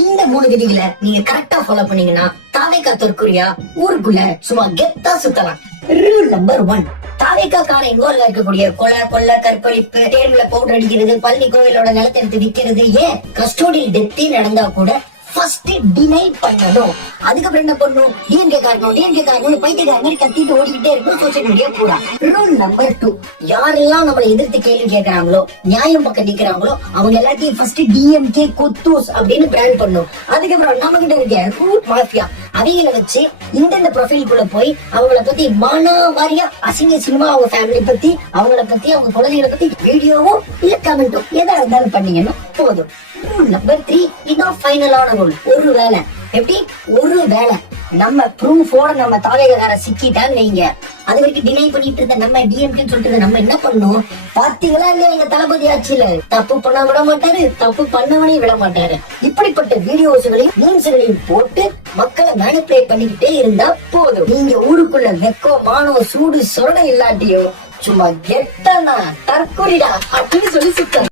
இந்த 3 விதிகளை நீங்க கரெக்டா ஃபாலோ பண்ணீங்கன்னா தாவேகா தற்கொலையா ஊருக்குள்ள சும்மா கெத்தா சுத்தலாம். ரூல் நம்பர் 1, தாவேகாக்கான இன்வால்வ் இருக்கக்கூடிய கொலை கற்பழிப்பு, தேர்வுல பவுடர் அடிக்கிறது, பள்ளி கோவிலோட நிலத்தை எடுத்து விக்கிறது, ஏன் கஸ்டோடியல் டெத்தே நடந்தா கூட ஃபர்ஸ்ட் டினை பண்ணணும். அதுக்கப்புறம் என்ன பண்ணணும், டிஎன்கே காரணம் பைத்தியக்கார மாதிரி கத்திட்டு ஓடிக்கிட்டே இருக்கும் சோசியல் மீடியா பூரா. ரூல் நம்பர் 2, யாரெல்லாம் நம்மளை எதிர்த்து கேள்வி கேட்கறாங்களோ, நியாயம் பக்கம் நிக்கிறாங்களோ, அவங்க எல்லாத்தையும் ஃபர்ஸ்ட் டிஎம்கே கொத்தூஸ் அப்படின்னு பிராண்ட் பண்ணணும். அதுக்கப்புறம் நம்ம கிட்ட இருக்க ரூட் மாஃபியா அவங்கள வச்சு இந்தந்த ப்ரொஃபைலுக்குள்ள போய் அவங்கள பத்தி வாரியா அசிங்கமா அவங்க ஃபேமிலி பத்தி, அவங்கள பத்தி, அவங்க குழந்தைகளை பத்தி வீடியோவோ இல்ல கமெண்டோ எதா இருந்தாலும் பண்ணீங்கன்னா போதும். ரூல் நம்பர் 3, இதான் ஃபைனலான ரூல். ஒருவேளை நம்ம ப்ரூஃபோட நம்ம தாவேகார சிக்கிட்டான்னு வைங்க, அது வரைக்கும் டினை பண்ணிட்டு இருந்த நம்ம டிஎம்கே சொல்லிட்டு நம்ம என்ன பண்ணணும், பாத்தீங்களா இல்ல எங்க தளபதி ஆட்சியில தப்பு பண்ண விட மாட்டாரு, தப்பு பண்ணவனே விட மாட்டாரு. இப்படிப்பட்ட வீடியோஸ்களையும் மீம்ஸ்களையும் போட்டு மக்களை மேனிபுலேட் பண்ணிக்கிட்டே இருந்தா போதும். நீங்க ஊருக்குள்ள வெக்கம் மானம் சூடு சொரணை இல்லாட்டியும் சும்மா கெட்டனா தற்கொலைடா அப்படின்னு சொல்லி சுத்தம்.